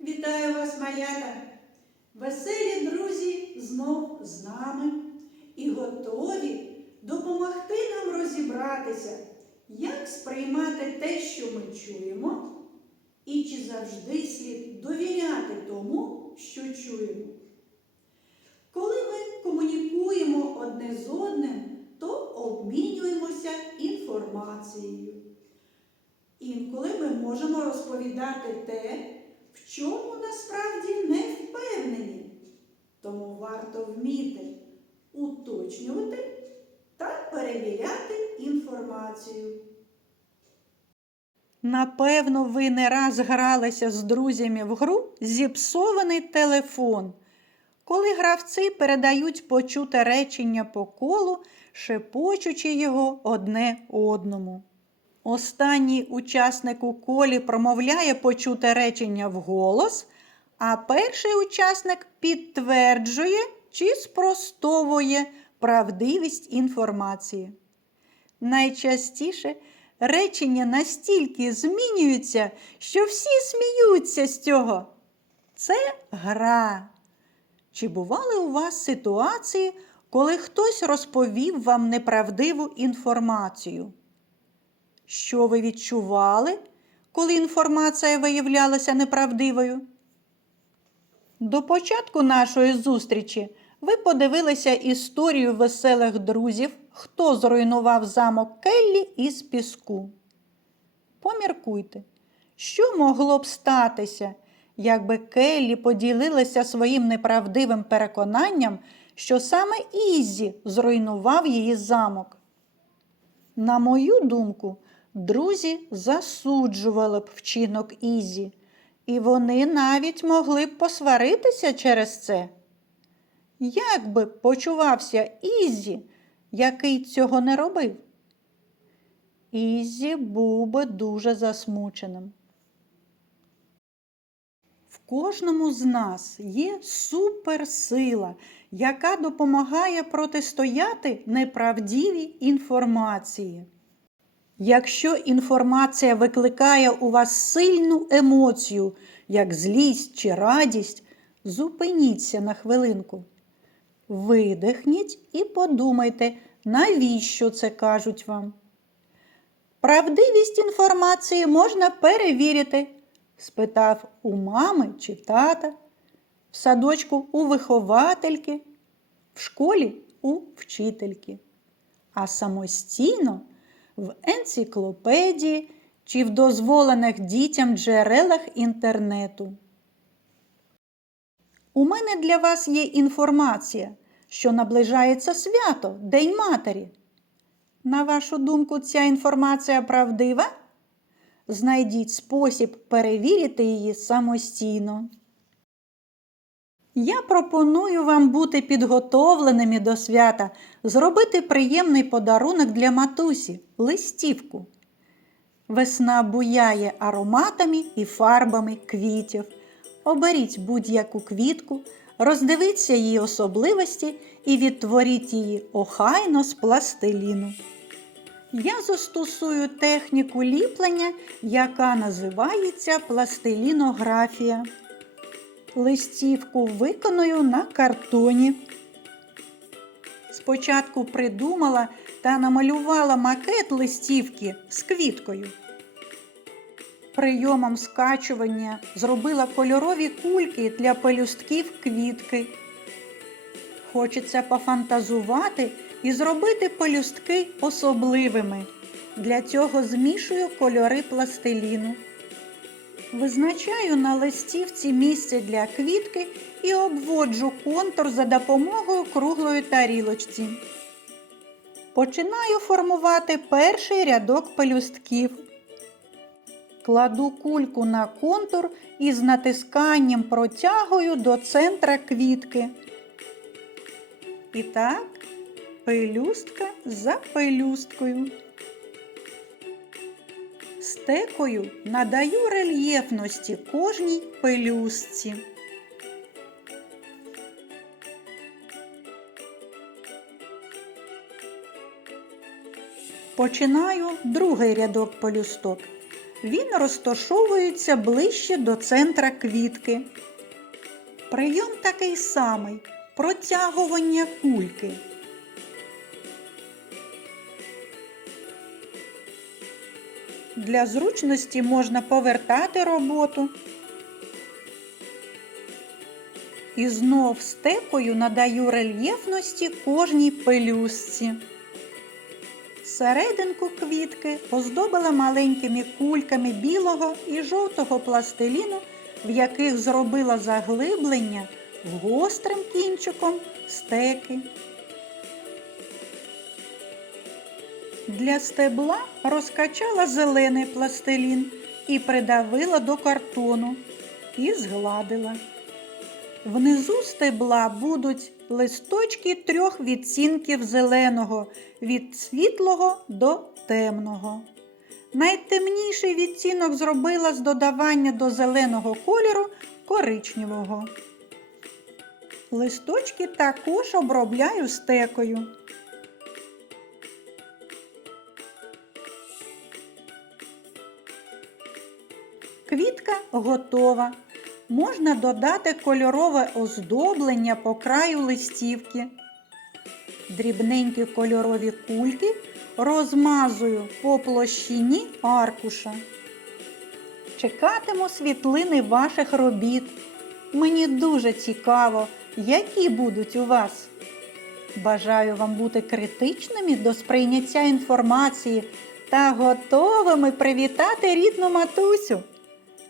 Вітаю вас, малята! Веселі друзі знов з нами і готові допомогти нам розібратися, як сприймати те, що ми чуємо, і чи завжди слід довіряти тому, що чуємо. Коли ми комунікуємо одне з одним, то обмінюємося інформацією. Інколи ми можемо розповідати те, в чому насправді не впевнені. Тому варто вміти уточнювати та перевіряти інформацію. Напевно, ви не раз гралися з друзями в гру зіпсований телефон, коли гравці передають почуте речення по колу, шепочучи його одне одному. Останній учасник у колі промовляє почуте речення вголос, а перший учасник підтверджує чи спростовує правдивість інформації. Найчастіше речення настільки змінюються, що всі сміються з цього. Це гра. Чи бували у вас ситуації, коли хтось розповів вам неправдиву інформацію? Що ви відчували, коли інформація виявлялася неправдивою? До початку нашої зустрічі ви подивилися історію веселих друзів, хто зруйнував замок Келлі із піску. Поміркуйте, що могло б статися, якби Келлі поділилася своїм неправдивим переконанням, що саме Ізі зруйнував її замок. На мою думку, друзі засуджували б вчинок Ізі, і вони навіть могли б посваритися через це. Як би почувався Ізі, який цього не робив? Ізі був би дуже засмученим. В кожному з нас є суперсила, яка допомагає протистояти неправдивій інформації. Якщо інформація викликає у вас сильну емоцію, як злість чи радість, зупиніться на хвилинку. Видихніть і подумайте, навіщо це кажуть вам. Правдивість інформації можна перевірити, спитав у мами чи тата, в садочку у виховательки, в школі у вчительки, а самостійно в енциклопедії чи в дозволених дітям джерелах інтернету. У мене для вас є інформація, що наближається свято День Матері. На вашу думку, ця інформація правдива? Знайдіть спосіб перевірити її самостійно. Я пропоную вам бути підготовленими до свята, зробити приємний подарунок для матусі листівку. Весна буяє ароматами і фарбами квітів. Оберіть будь-яку квітку, роздивіться її особливості і відтворіть її охайно з пластиліну. Я застосую техніку ліплення, яка називається пластилінографія. Листівку виконую на картоні. Спочатку придумала та намалювала макет листівки з квіткою. Прийомом скачування зробила кольорові кульки для пелюстків квітки. Хочеться пофантазувати і зробити пелюстки особливими. Для цього змішую кольори пластиліну. Визначаю на листівці місце для квітки і обводжу контур за допомогою круглої тарілочці. Починаю формувати перший рядок пелюстків. Кладу кульку на контур і з натисканням протягую до центра квітки. І так, пелюстка за пелюсткою. Стекою надаю рельєфності кожній пелюстці. Починаю другий рядок пелюсток. він розташовується ближче до центра квітки. Прийом такий самий протягування кульки. Для зручності можна повертати роботу. І знов стекою надаю рельєфності кожній пелюстці. Серединку квітки оздобила маленькими кульками білого і жовтого пластиліну, в яких зробила заглиблення гострим кінчиком стеки. Для стебла розкачала зелений пластилін і придавила до картону і згладила. Внизу стебла будуть листочки трьох відцінків зеленого від світлого до темного. Найтемніший відцінок зробила з додавання до зеленого кольору коричневого. Листочки також обробляю стекою. Квітка готова. Можна додати кольорове оздоблення по краю листівки. Дрібненькі кольорові кульки розмазую по площині аркуша. Чекатиму світлини ваших робіт. Мені дуже цікаво, які будуть у вас. Бажаю вам бути критичними до сприйняття інформації та готовими привітати рідну матусю.